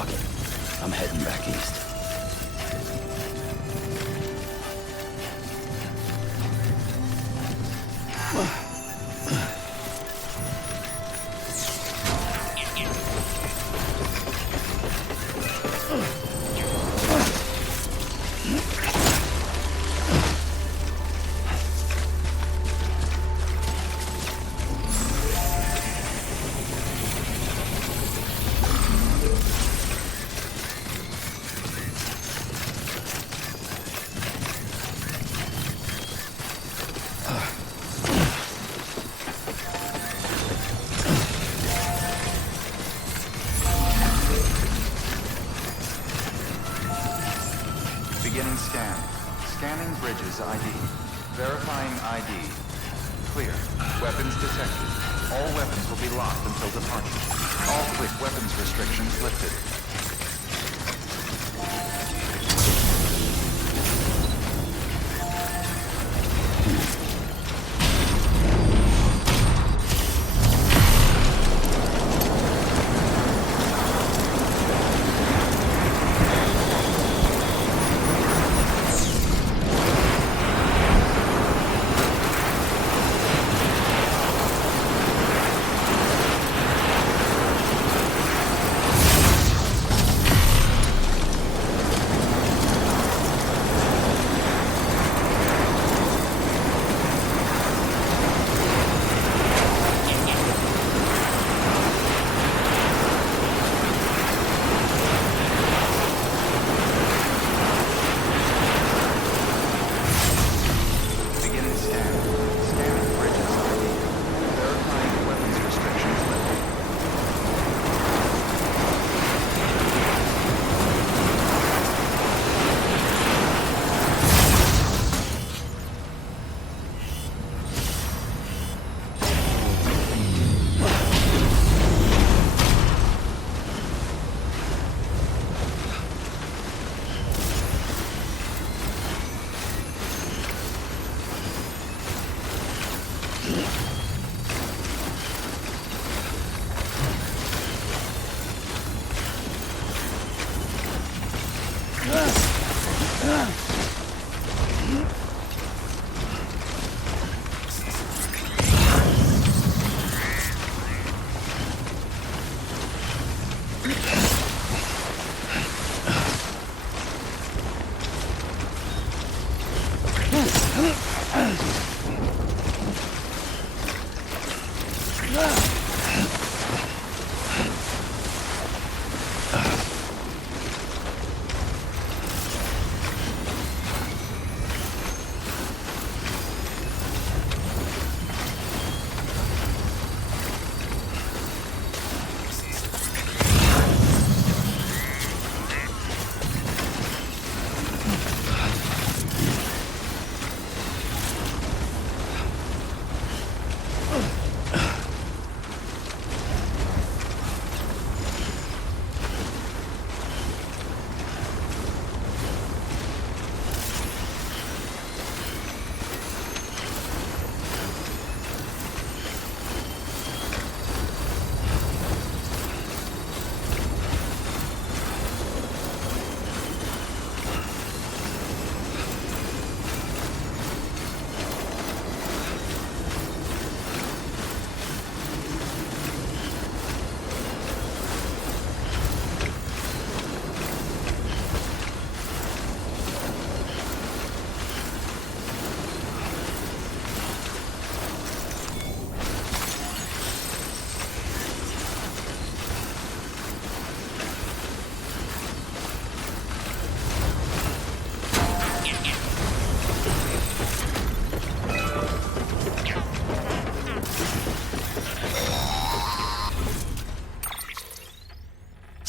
Fuck it. I'm heading back east. Beginning scan. Scanning bridges ID. Verifying ID. Clear. Weapons detected. All weapons will be locked until departure. All quick weapons restrictions lifted.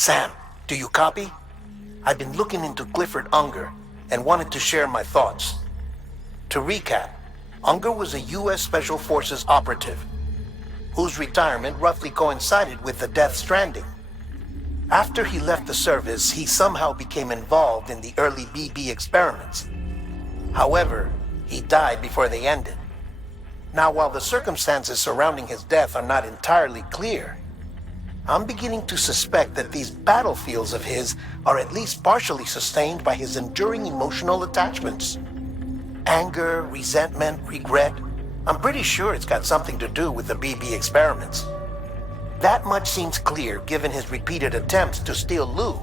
Sam, do you copy? I've been looking into Clifford Unger and wanted to share my thoughts. To recap, Unger was a U.S. Special Forces operative whose retirement roughly coincided with the death Stranding. After he left the service, he somehow became involved in the early BB experiments. However, he died before they ended. Now, while the circumstances surrounding his death are not entirely clear, I'm beginning to suspect that these battlefields of his are at least partially sustained by his enduring emotional attachments. Anger, resentment, regret. I'm pretty sure it's got something to do with the BB experiments. That much seems clear given his repeated attempts to steal Lou.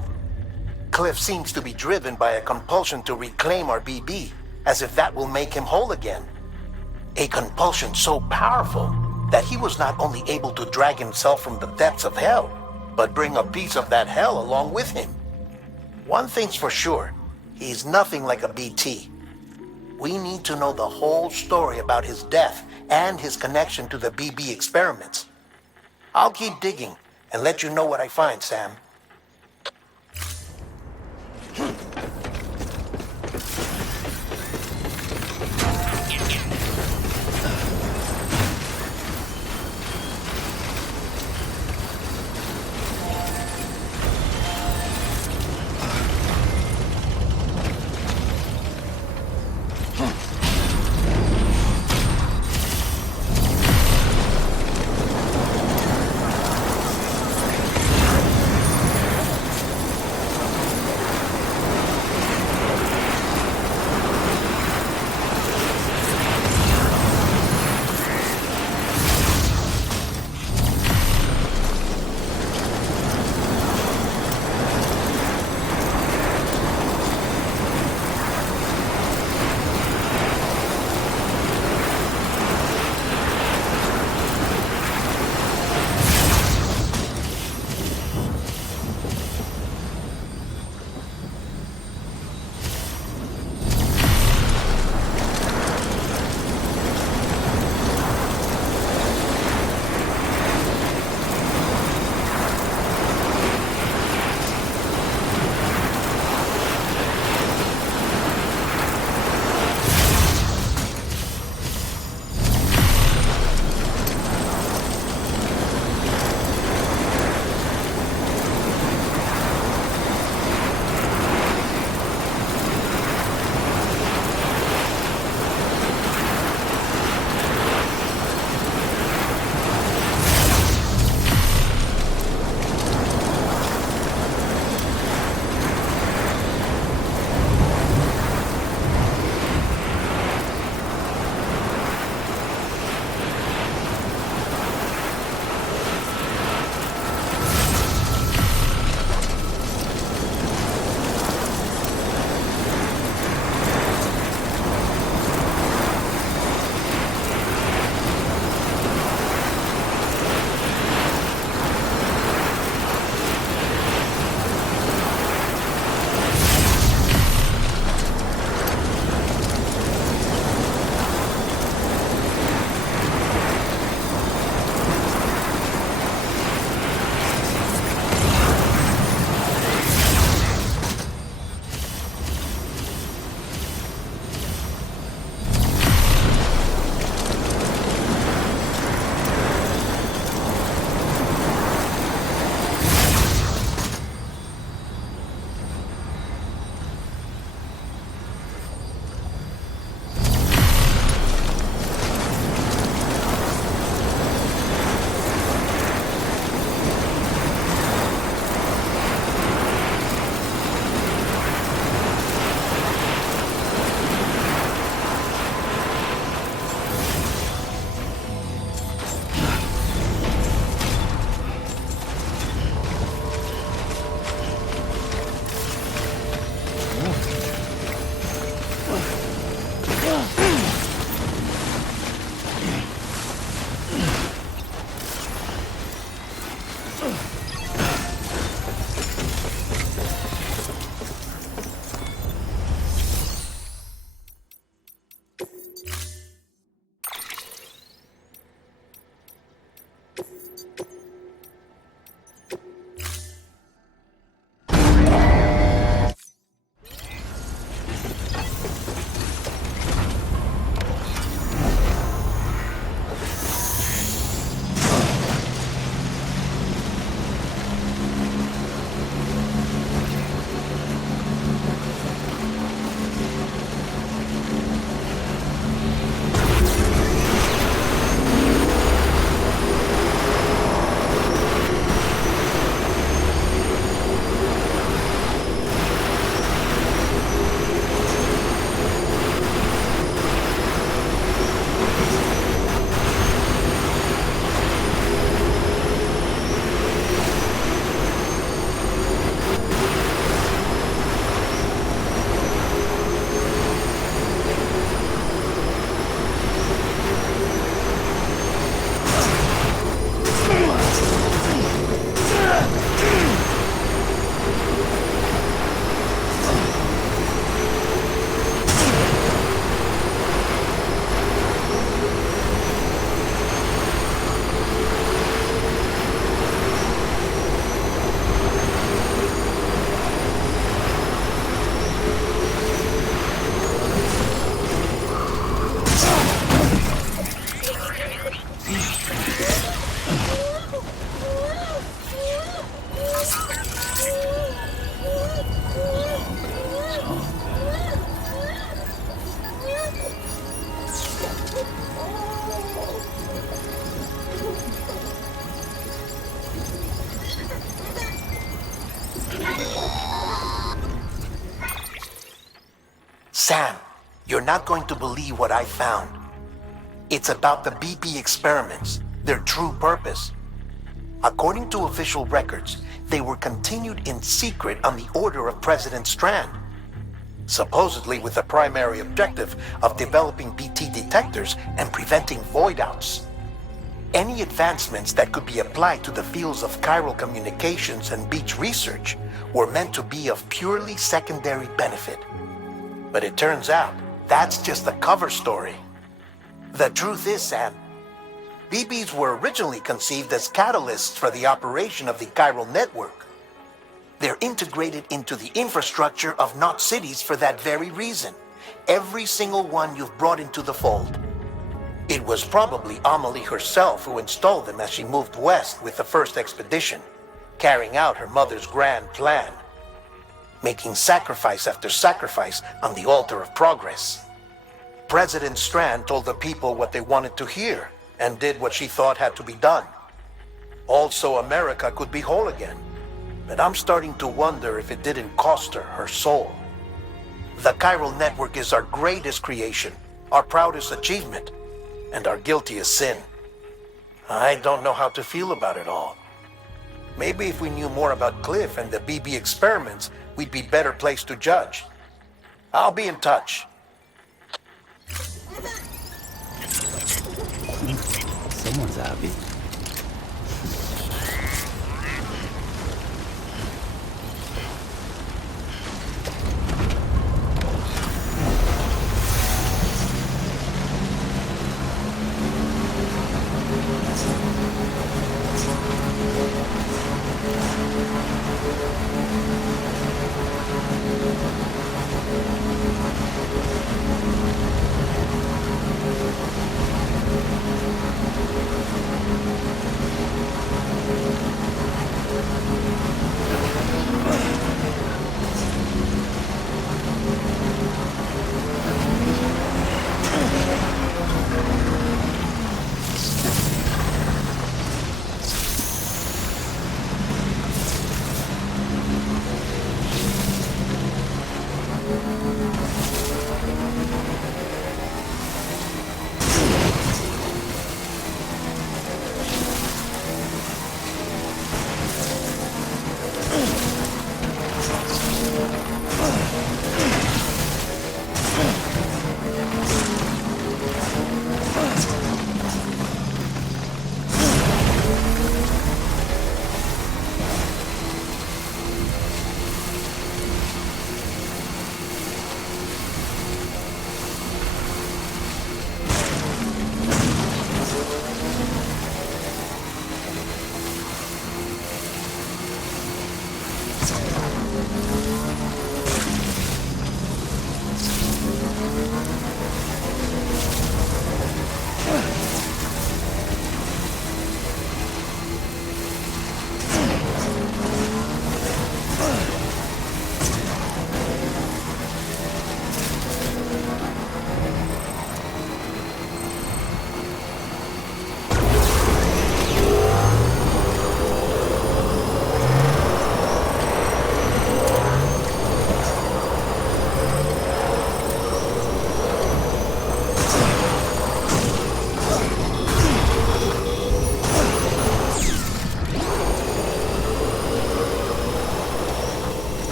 Cliff seems to be driven by a compulsion to reclaim our BB, as if that will make him whole again. A compulsion so powerful that he was not only able to drag himself from the depths of hell, but bring a piece of that hell along with him. One thing's for sure, he's nothing like a BT. We need to know the whole story about his death and his connection to the BB experiments. I'll keep digging and let you know what I find, Sam. Sam, you're not going to believe what I found. It's about the BP experiments, their true purpose. According to official records, they were continued in secret on the order of President Strand, supposedly with the primary objective of developing BT detectors and preventing void-outs. Any advancements that could be applied to the fields of chiral communications and beach research were meant to be of purely secondary benefit. But it turns out, that's just a cover story. The truth is, Sam, BBs were originally conceived as catalysts for the operation of the chiral network. They're integrated into the infrastructure of Knot cities for that very reason. Every single one you've brought into the fold. It was probably Amelie herself who installed them as she moved west with the first expedition, carrying out her mother's grand plan, making sacrifice after sacrifice on the altar of progress. President Strand told the people what they wanted to hear and did what she thought had to be done. Also, America could be whole again. But I'm starting to wonder if it didn't cost her her soul. The chiral network is our greatest creation, our proudest achievement, and our guiltiest sin. I don't know how to feel about it all. Maybe if we knew more about Cliff and the BB experiments, we'd be better placed to judge. I'll be in touch. Someone's happy.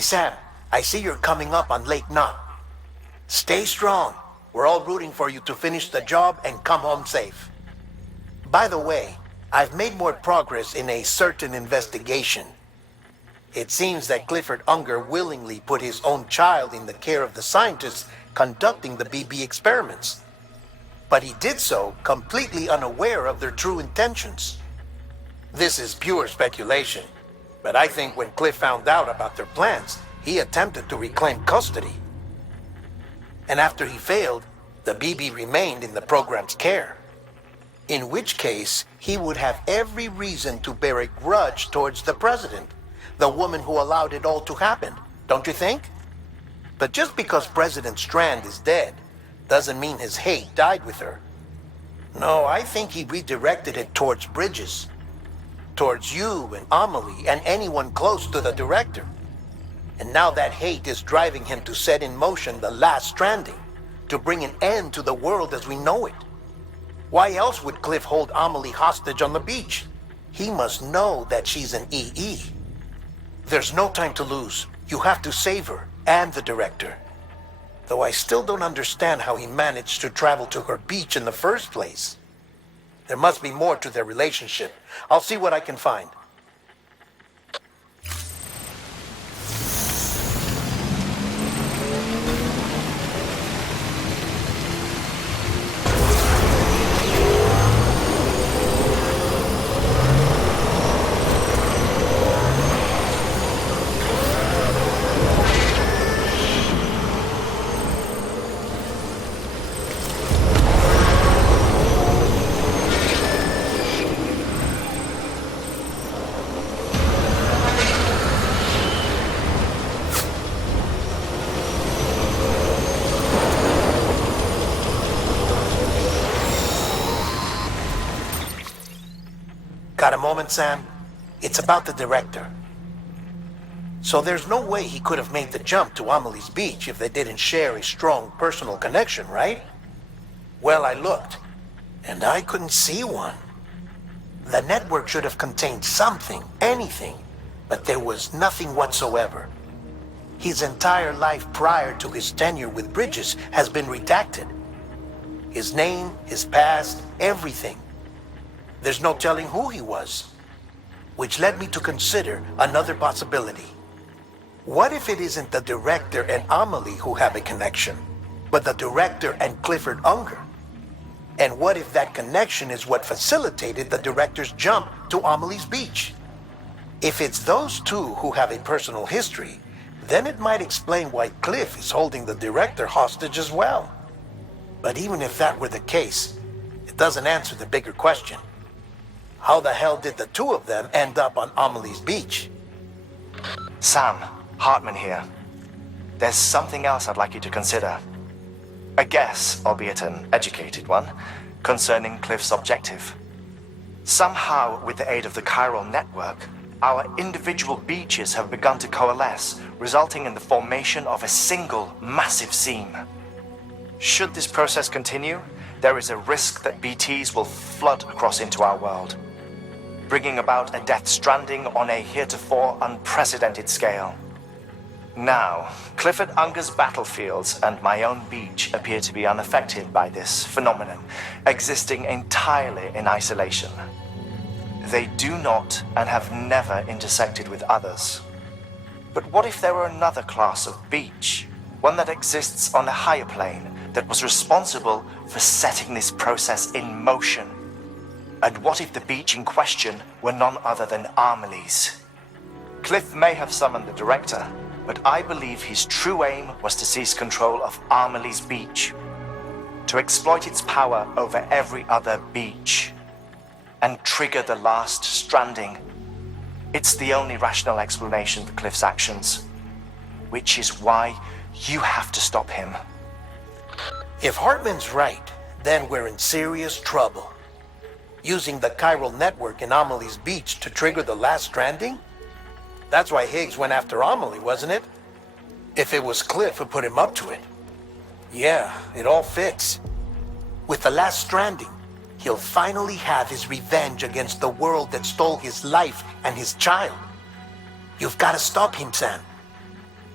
Hey Sam, I see you're coming up on Lake Knot. Stay strong. We're all rooting for you to finish the job and come home safe. By the way, I've made more progress in a certain investigation. It seems that Clifford Unger willingly put his own child in the care of the scientists conducting the BB experiments. But he did so completely unaware of their true intentions. This is pure speculation, but I think when Cliff found out about their plans, he attempted to reclaim custody. And after he failed, the BB remained in the program's care. In which case, he would have every reason to bear a grudge towards the president, the woman who allowed it all to happen, don't you think? But just because President Strand is dead, doesn't mean his hate died with her. No, I think he redirected it towards Bridges. Towards you and Amelie and anyone close to the director. And now that hate is driving him to set in motion the last Stranding, to bring an end to the world as we know it. Why else would Cliff hold Amelie hostage on the beach? He must know that she's an EE. There's no time to lose. You have to save her and the director. Though I still don't understand how he managed to travel to her beach in the first place. There must be more to their relationship. I'll see what I can find. Got a moment, Sam? It's about the director. So there's no way he could have made the jump to Amelie's beach if they didn't share a strong personal connection, right? Well, I looked, and I couldn't see one. The network should have contained something, anything, but there was nothing whatsoever. His entire life prior to his tenure with Bridges has been redacted. His name, his past, everything. There's no telling who he was. Which led me to consider another possibility. What if it isn't the director and Amelie who have a connection, but the director and Clifford Unger? And what if that connection is what facilitated the director's jump to Amelie's beach? If it's those two who have a personal history, then it might explain why Cliff is holding the director hostage as well. But even if that were the case, it doesn't answer the bigger question. How the hell did the two of them end up on Amelie's beach? Sam, Hartman here. There's something else I'd like you to consider. A guess, albeit an educated one, concerning Cliff's objective. Somehow, with the aid of the chiral network, our individual beaches have begun to coalesce, resulting in the formation of a single massive seam. Should this process continue, there is a risk that BTs will flood across into our world, bringing about a death stranding on a heretofore unprecedented scale. Now, Clifford Unger's battlefields and my own beach appear to be unaffected by this phenomenon, existing entirely in isolation. They do not and have never intersected with others. But what if there were another class of beach, one that exists on a higher plane, that was responsible for setting this process in motion? And what if the beach in question were none other than Amelie's? Cliff may have summoned the director, but I believe his true aim was to seize control of Amelie's beach, to exploit its power over every other beach, and trigger the last Stranding. It's the only rational explanation for Cliff's actions, which is why you have to stop him. If Hartman's right, then we're in serious trouble. Using the chiral network in Amelie's beach to trigger the last Stranding? That's why Higgs went after Amelie, wasn't it? If it was Cliff who put him up to it. Yeah, it all fits. With the last Stranding, he'll finally have his revenge against the world that stole his life and his child. You've got to stop him, Sam.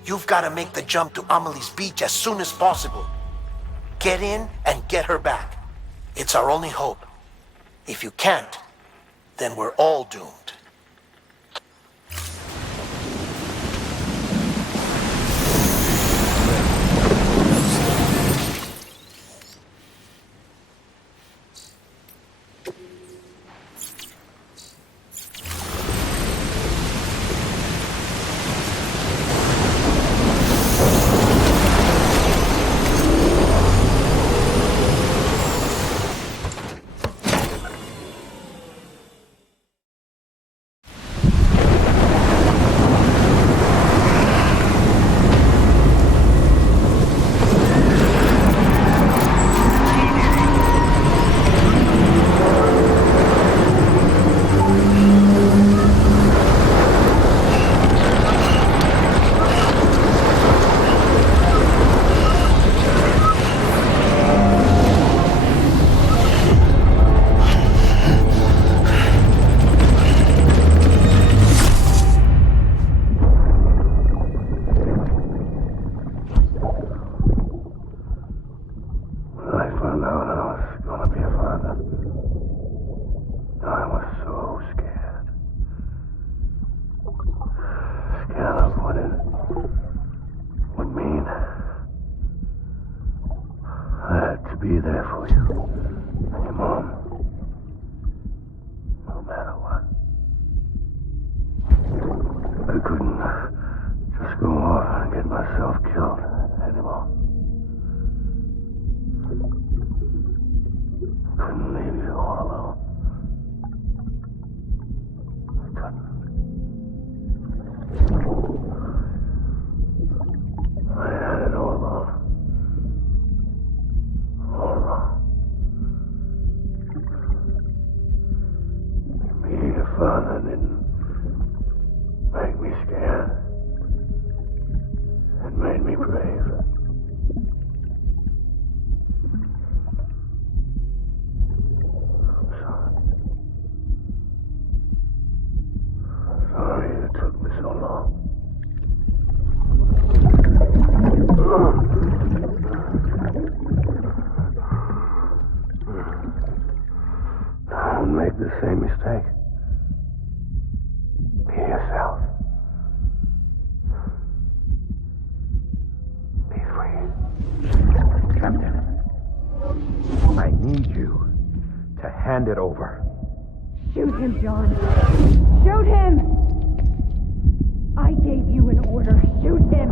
You've got to make the jump to Amelie's beach as soon as possible. Get in and get her back. It's our only hope. If you can't, then we're all doomed. Be there for you. And your mom. No matter what. I couldn't just go off and get myself killed anymore. Couldn't leave you all alone. I couldn't. I had it all wrong. Being a father didn't make me scared. It made me brave. I'm sorry. Sorry it took me so long. Don't make the same mistake. Be yourself. Be free. Captain, I need you to hand it over. Shoot him, John. Shoot him! I gave you an order. Shoot him!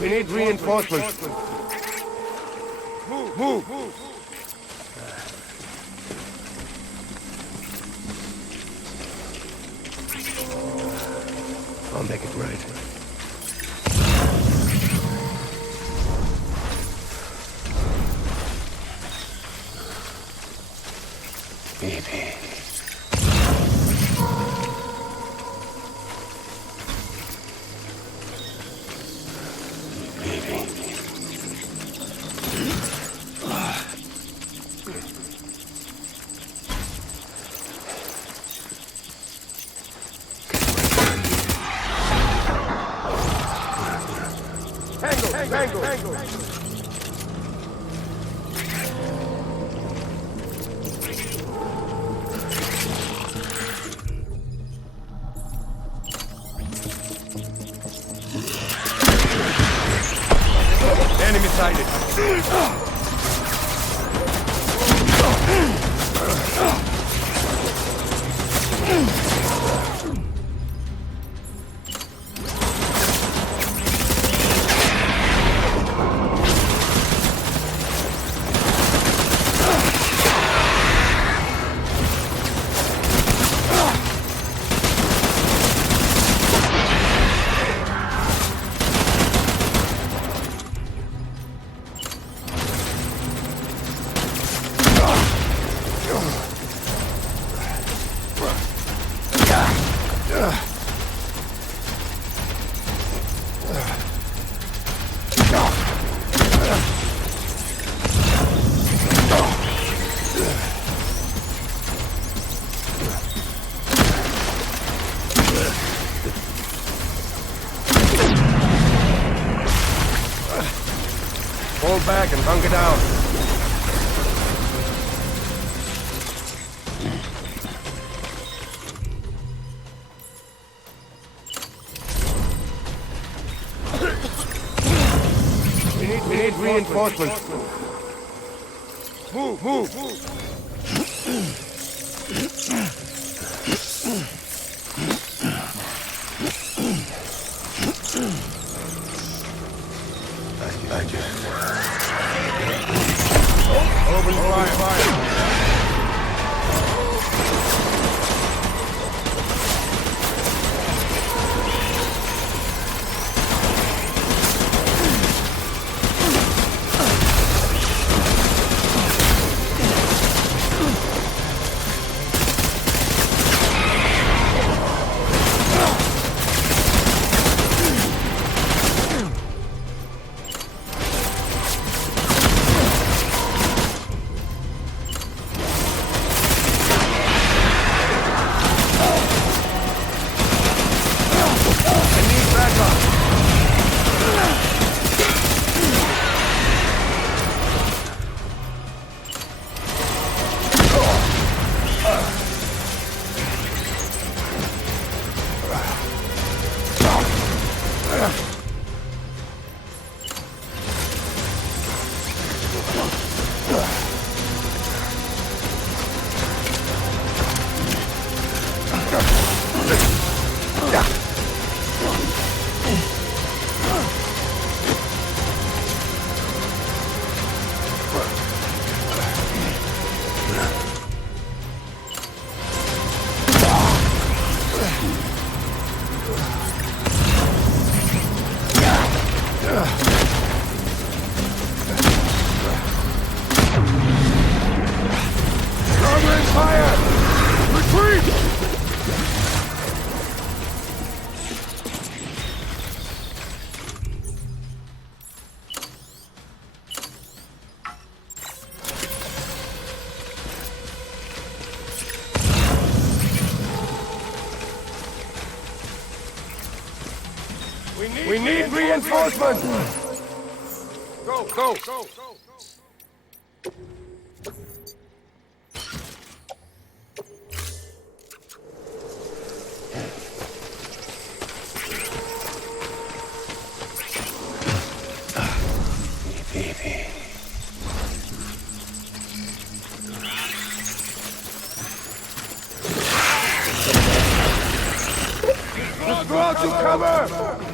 We need reinforcements. Move! I'll make it right. Maybe. Tango! Enemy sighted. Hold back and hunker down. We need reinforcements. Move! I just... Open fire! We need reinforcements! Go! Baby. Let's go out to cover!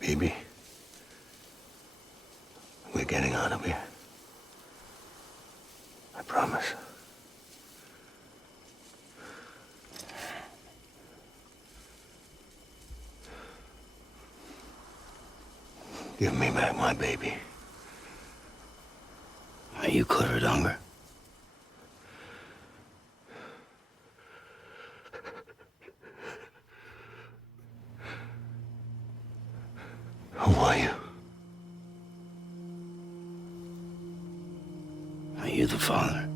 Baby, we're getting out of here. I promise. Give me back my baby. Are you Clifford Unger? Who are you? Are you the father?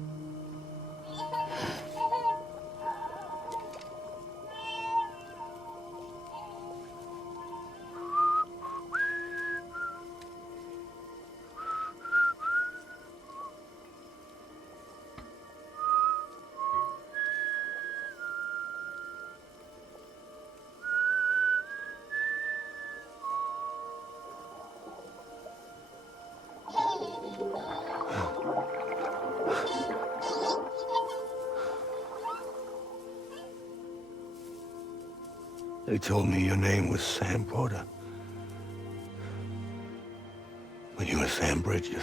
They told me your name was Sam Porter. But you were Sam Bridges.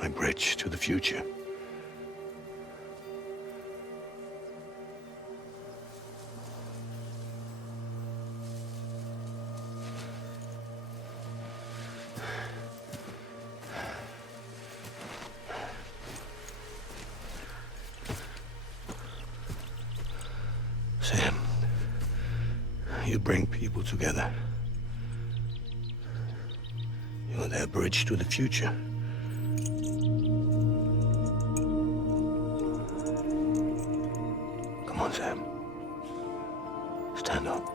My bridge to the future. Sam, you bring people together. You're their bridge to the future. on, Sam. Stand up.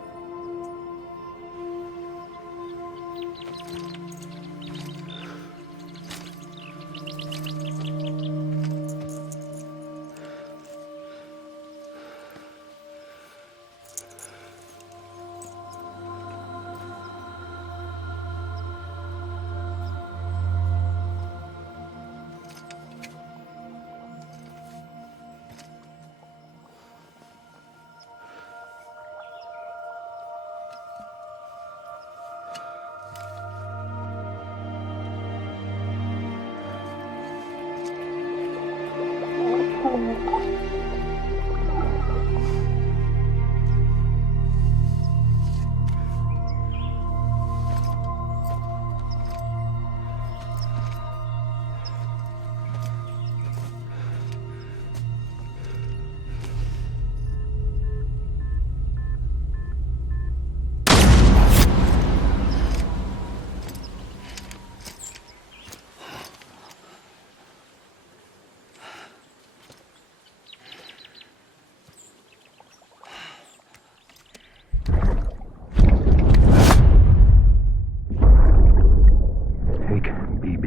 Take BB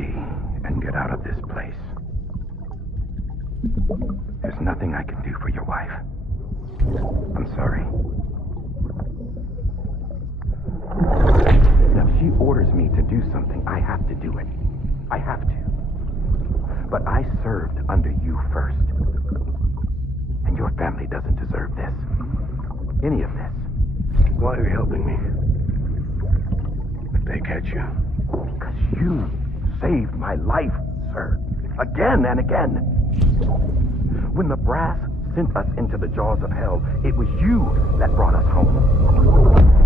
and get out of this place. There's nothing I can do for your wife. I'm sorry. If she orders me to do something, I have to do it. I have to. But I served under you first. And your family doesn't deserve this. Any of this. Why are you helping me? If they catch you. Because you saved my life, sir. Again and again. When the brass sent us into the jaws of hell, it was you that brought us home.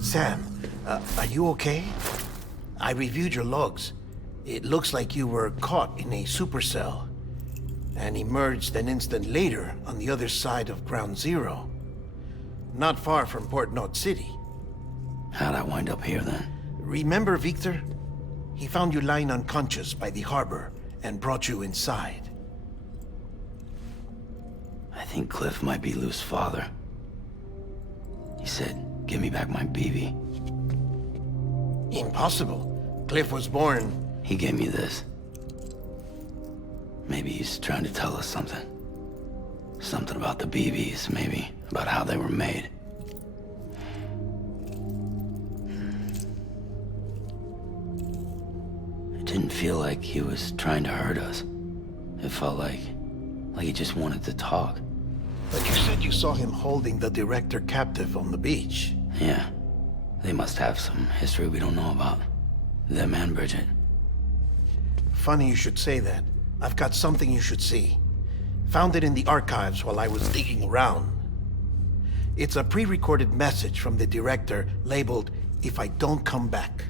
Sam, are you okay? I reviewed your logs. It looks like you were caught in a supercell and emerged an instant later on the other side of Ground Zero. Not far from Port Knot City. How'd I wind up here then? Remember Victor? He found you lying unconscious by the harbor and brought you inside. I think Cliff might be Lou's father. He said, give me back my BB. Impossible. Cliff was born... He gave me this. Maybe he's trying to tell us something. Something about the BBs, maybe. About how they were made. It didn't feel like he was trying to hurt us. It felt like he just wanted to talk. But you said you saw him holding the director captive on the beach. Yeah. They must have some history we don't know about. Them and Bridget. Funny you should say that. I've got something you should see. Found it in the archives while I was digging around. It's a pre-recorded message from the director labeled, "If I don't come back."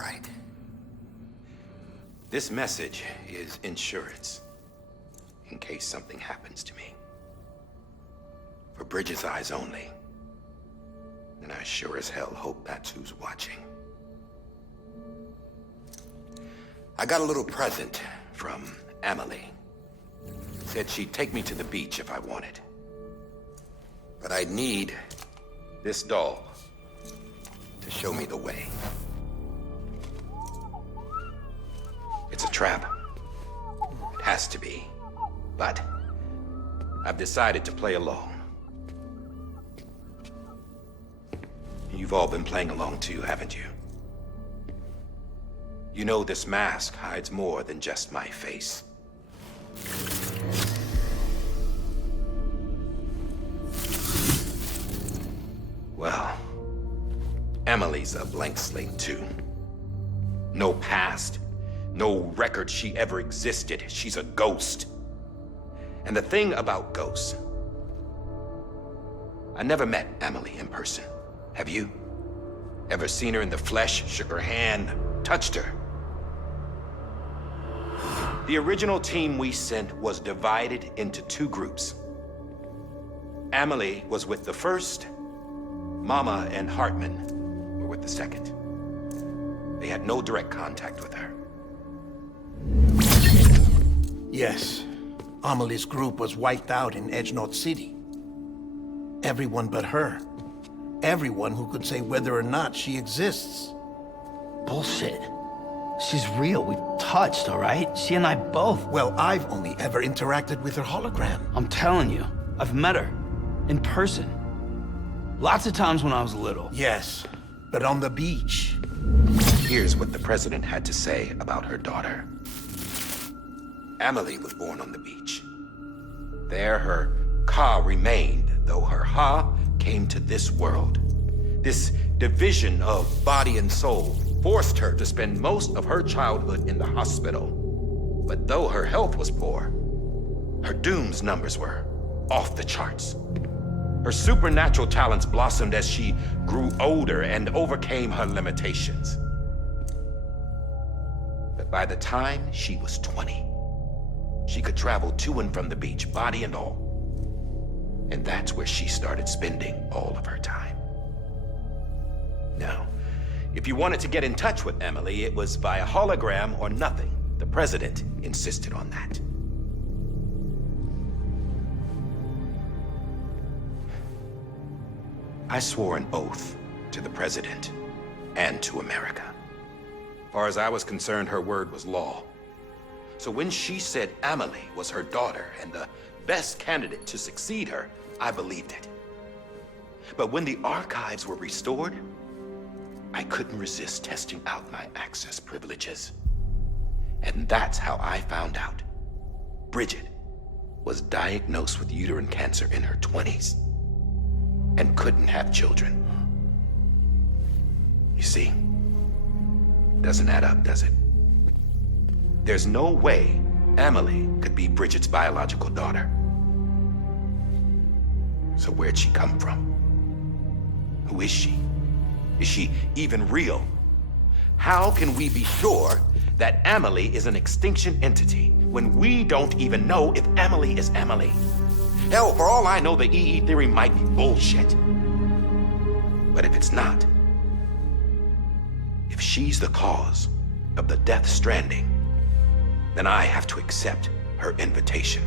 right. This message is insurance, in case something happens to me. For Bridget's eyes only. And I sure as hell hope that's who's watching. I got a little present from Emily. Said she'd take me to the beach if I wanted. But I'd need this doll to show me the way. It's a trap. It has to be. But I've decided to play along. You've all been playing along too, haven't you? You know this mask hides more than just my face. Well, Emily's a blank slate too. No past, no record she ever existed. She's a ghost. And the thing about ghosts, I never met Emily in person. Have you? Ever seen her in the flesh, shook her hand, touched her? The original team we sent was divided into two groups. Emily was with the first, Mama and Hartman were with the second. They had no direct contact with her. Yes. Amelie's group was wiped out in Edgenorth City. Everyone but her. Everyone who could say whether or not she exists. Bullshit. She's real. We've touched, all right? She and I both. Well, I've only ever interacted with her hologram. I'm telling you, I've met her. In person. Lots of times when I was little. Yes, but on the beach. Here's what the president had to say about her daughter. Emily was born on the beach. There her Ka remained, though her Ha came to this world. This division of body and soul forced her to spend most of her childhood in the hospital. But though her health was poor, her Doom's numbers were off the charts. Her supernatural talents blossomed as she grew older and overcame her limitations. But by the time she was 20, she could travel to and from the beach, body and all. And that's where she started spending all of her time. Now, if you wanted to get in touch with Emily, it was via hologram or nothing. The president insisted on that. I swore an oath to the president and to America. As far as I was concerned, her word was law. So when she said Emily was her daughter and the best candidate to succeed her, I believed it. But when the archives were restored, I couldn't resist testing out my access privileges. And that's how I found out. Bridget was diagnosed with uterine cancer in her 20s and couldn't have children. You see, doesn't add up, does it? There's no way Emily could be Bridget's biological daughter. So where'd she come from? Who is she? Is she even real? How can we be sure that Emily is an extinction entity when we don't even know if Emily is Emily? Hell, for all I know, the EE theory might be bullshit. But if it's not, if she's the cause of the death stranding, then I have to accept her invitation.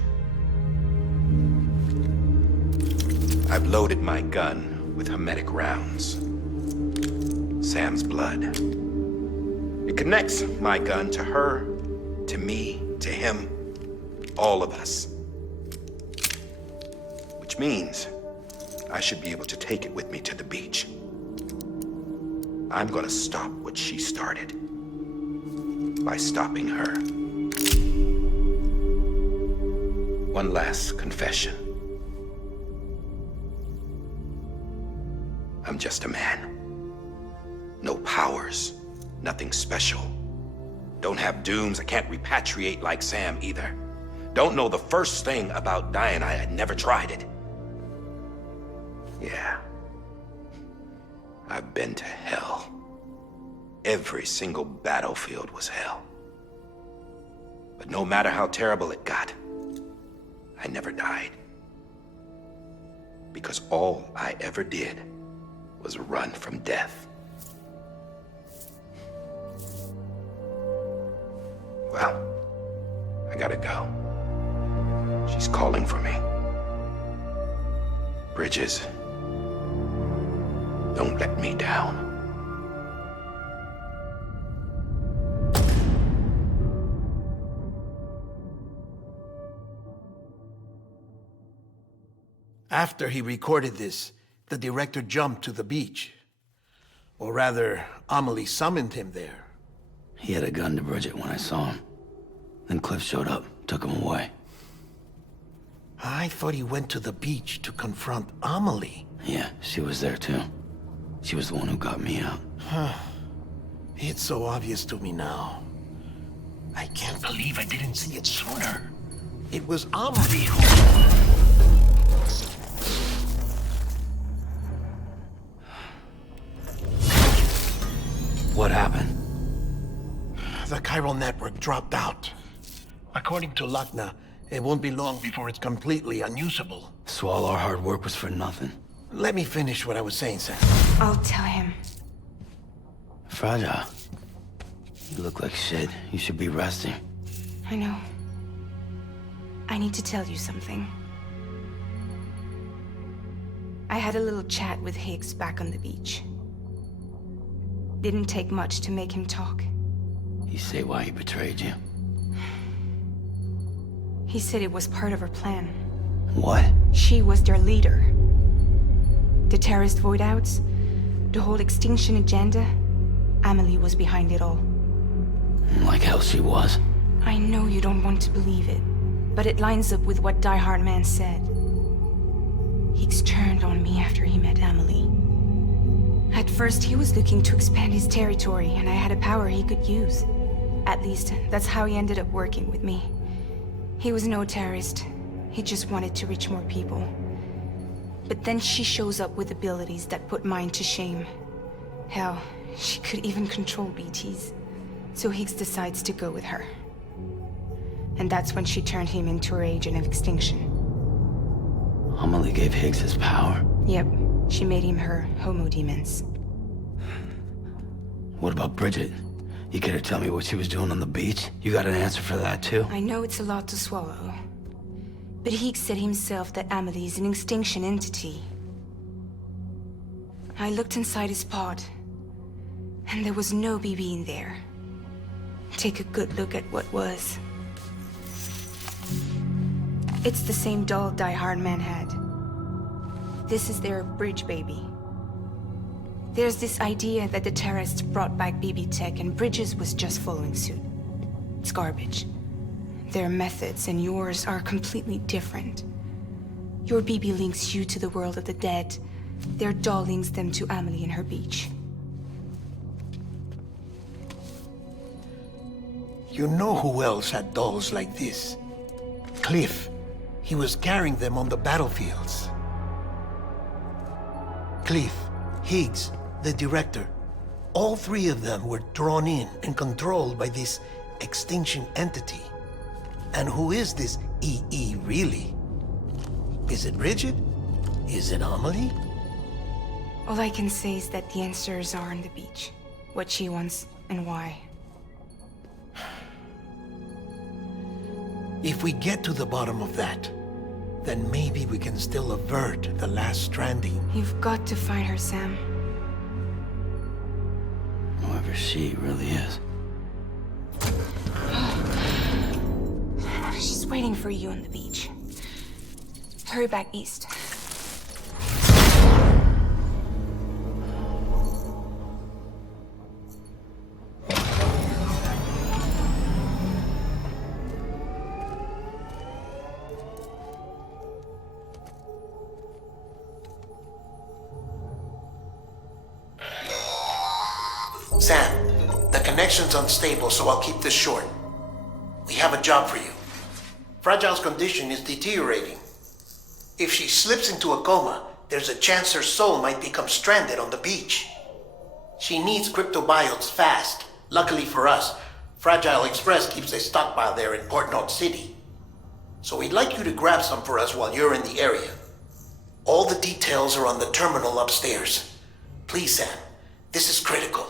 I've loaded my gun with hermetic rounds. Sam's blood. It connects my gun to her, to me, to him, all of us. Which means I should be able to take it with me to the beach. I'm gonna stop what she started by stopping her. One last confession. I'm just a man. No powers, nothing special. Don't have dooms, I can't repatriate like Sam either. Don't know the first thing about dying, I had never tried it. Yeah. I've been to hell. every single battlefield was hell. But no matter how terrible it got, I never died. Because all I ever did was run from death. Well, I gotta go. She's calling for me. Bridges, don't let me down. After he recorded this, the director jumped to the beach. Or rather, Amelie summoned him there. He had a gun to Bridget when I saw him. Then Cliff showed up, took him away. I thought he went to the beach to confront Amelie. Yeah, she was there too. She was the one who got me out. It's so obvious to me now. I can't believe I didn't see it sooner. It was Amelie who... What happened? The chiral network dropped out. According to Lakna, it won't be long before it's completely unusable. So all our hard work was for nothing. Let me finish what I was saying, Sam. I'll tell him. Fragile. You look like shit. You should be resting. I know. I need to tell you something. I had a little chat with Higgs back on the beach. Didn't take much to make him talk. You say why he betrayed you? He said it was part of her plan. What? She was their leader. The terrorist void-outs, the whole extinction agenda, Amelie was behind it all. Like hell she was. I know you don't want to believe it, but it lines up with what Die Hard Man said. Higgs turned on me after he met Amelie. At first, he was looking to expand his territory, and I had a power he could use. At least, that's how he ended up working with me. He was no terrorist. He just wanted to reach more people. But then she shows up with abilities that put mine to shame. Hell, she could even control BTs. So Higgs decides to go with her. And that's when she turned him into her agent of extinction. Amelie gave Higgs his power? Yep. She made him her homo demons. What about Bridget? You care to tell me what she was doing on the beach? You got an answer for that too? I know it's a lot to swallow. But Higgs said himself that Amelie is an extinction entity. I looked inside his pod, and there was no BB in there. Take a good look at what was. It's the same doll Die Hard Man had. This is their bridge baby. There's this idea that the terrorists brought back BB tech and Bridges was just following suit. It's garbage. Their methods and yours are completely different. Your BB links you to the world of the dead. Their doll links them to Amelie and her beach. You know who else had dolls like this? Cliff. He was carrying them on the battlefields. Cliff, Higgs, the director, all three of them were drawn in and controlled by this extinction entity. And who is this EE really? Is it Bridget? Is it Amelie? All I can say is that the answers are on the beach. What she wants and why. If we get to the bottom of that, then maybe we can still avert the last stranding. You've got to find her, Sam. Whoever she really is. She's waiting for you on the beach. Hurry back east. Sam, the connection's unstable, so I'll keep this short. We have a job for you. Fragile's condition is deteriorating. If she slips into a coma, there's a chance her soul might become stranded on the beach. She needs cryptobiotes fast. Luckily for us, Fragile Express keeps a stockpile there in Port Knot City. So we'd like you to grab some for us while you're in the area. All the details are on the terminal upstairs. Please, Sam, this is critical.